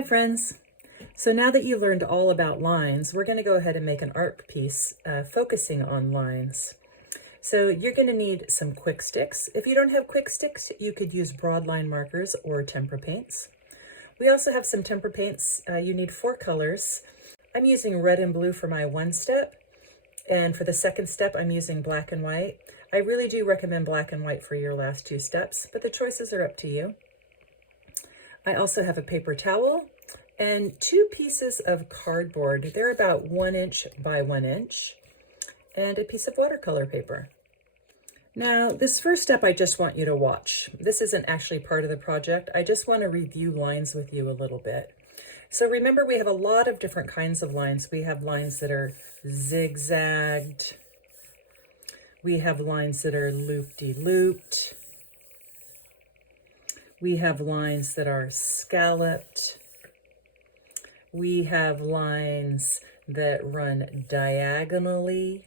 Hi friends. So now that you learned all about lines, we're going to go ahead and make an art piece focusing on lines. So you're going to need some quick sticks. If you don't have quick sticks, you could use broadline markers or tempera paints. We also have some tempera paints. You need 4 colors. I'm using red and blue for my one step, and for the second step I'm using black and white. I really do recommend black and white for your last 2 steps, but the choices are up to you. I also have a paper towel and 2 pieces of cardboard. They're about 1 inch by 1 inch, and a piece of watercolor paper. Now, this first step I just want you to watch. This isn't actually part of the project. I just want to review lines with you a little bit. So remember, we have a lot of different kinds of lines. We have lines that are zigzagged. We have lines that are loop-de-looped. We have lines that are scalloped. We have lines that run diagonally.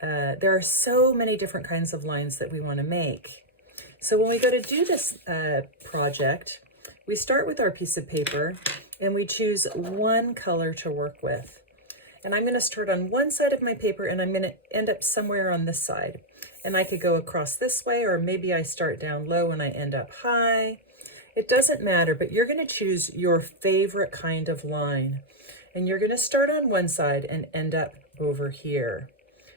There are so many different kinds of lines that we want to make. So when we go to do this project, we start with our piece of paper and we choose one color to work with. And I'm going to start on one side of my paper and I'm going to end up somewhere on this side. And I could go across this way, or maybe I start down low and I end up high. It doesn't matter, but you're going to choose your favorite kind of line. And you're going to start on one side and end up over here.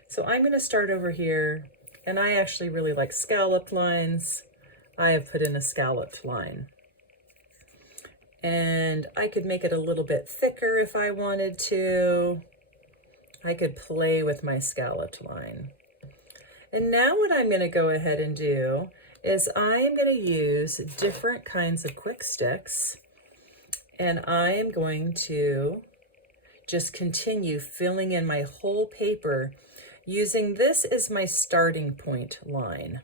So I'm going to start over here, and I actually really like scalloped lines. I have put in a scalloped line. And I could make it a little bit thicker if I wanted to. I could play with my scalloped line. And now what I'm going to go ahead and do is I am going to use different kinds of quick sticks, and I am going to just continue filling in my whole paper using this as my starting point line.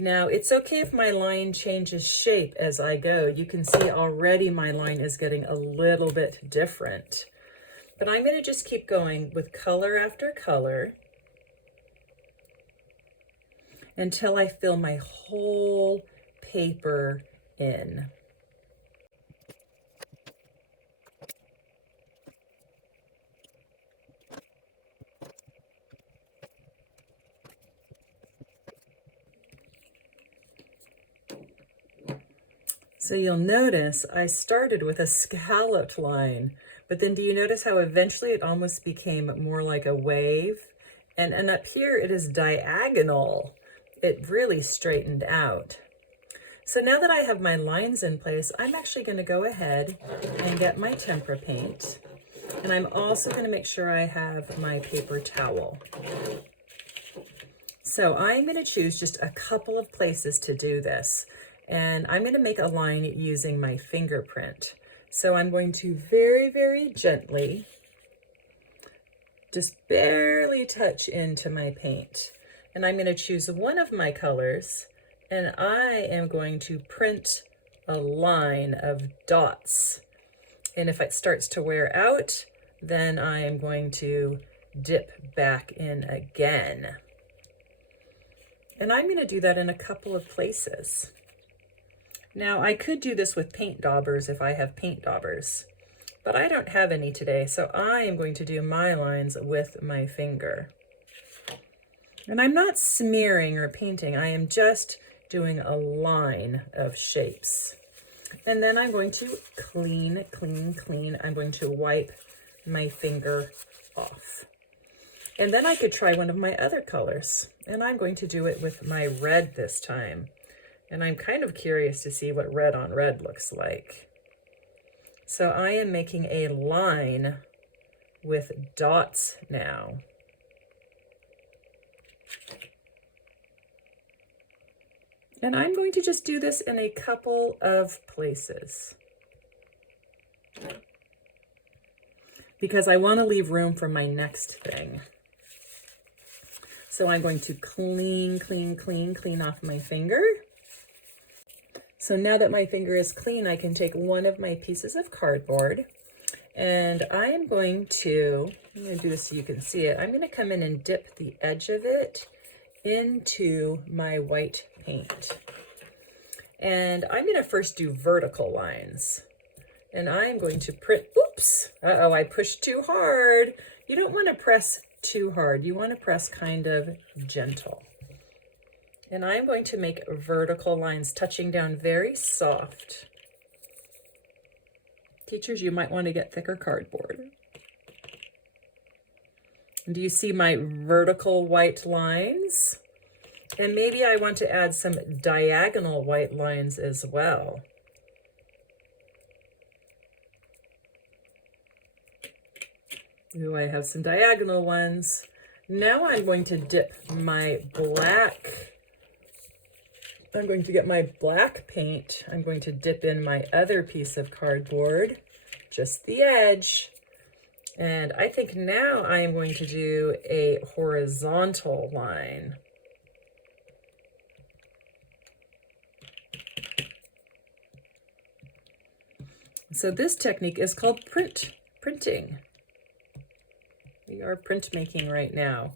Now, it's okay if my line changes shape as I go. You can see already my line is getting a little bit different. But I'm going to just keep going with color after color until I fill my whole paper in. So you'll notice I started with a scalloped line, but then do you notice how eventually it almost became more like a wave? And up here it is diagonal. It really straightened out. So now that I have my lines in place, I'm actually going to go ahead and get my tempera paint. And I'm also going to make sure I have my paper towel. So I'm going to choose just a couple of places to do this. And I'm going to make a line using my fingerprint. So I'm going to very, very gently just barely touch into my paint. And I'm going to choose one of my colors, and I am going to print a line of dots. And if it starts to wear out, then I am going to dip back in again. And I'm going to do that in a couple of places. Now, I could do this with paint daubers if I have paint daubers, but I don't have any today, so I am going to do my lines with my finger. And I'm not smearing or painting, I am just doing a line of shapes. And then I'm going to clean. I'm going to wipe my finger off. And then I could try one of my other colors, and I'm going to do it with my red this time. And I'm kind of curious to see what red on red looks like. So I am making a line with dots now. And I'm going to just do this in a couple of places, because I want to leave room for my next thing. So I'm going to clean off my finger. So now that my finger is clean, I can take one of my pieces of cardboard, and I am going to do this so you can see it. I'm going to come in and dip the edge of it into my white paint. And I'm going to first do vertical lines. And I'm going to print, oops, uh-oh, I pushed too hard. You don't want to press too hard. You want to press kind of gentle. And I'm going to make vertical lines touching down very soft. Teachers, you might want to get thicker cardboard. Do you see my vertical white lines? And maybe I want to add some diagonal white lines as well. Ooh, I have some diagonal ones. Now I'm going to dip my black. I'm going to get my black paint. I'm going to dip in my other piece of cardboard, just the edge. And I think now I am going to do a horizontal line. So this technique is called printing. We are printmaking right now.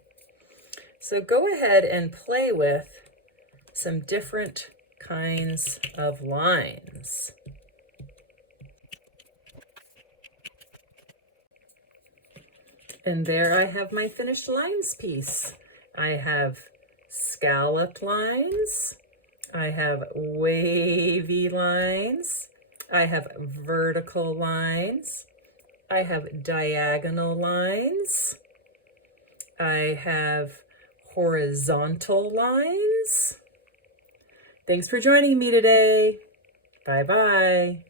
So go ahead and play with some different kinds of lines. And there I have my finished lines piece. I have scalloped lines. I have wavy lines. I have vertical lines. I have diagonal lines. I have horizontal lines. Thanks for joining me today. Bye-bye.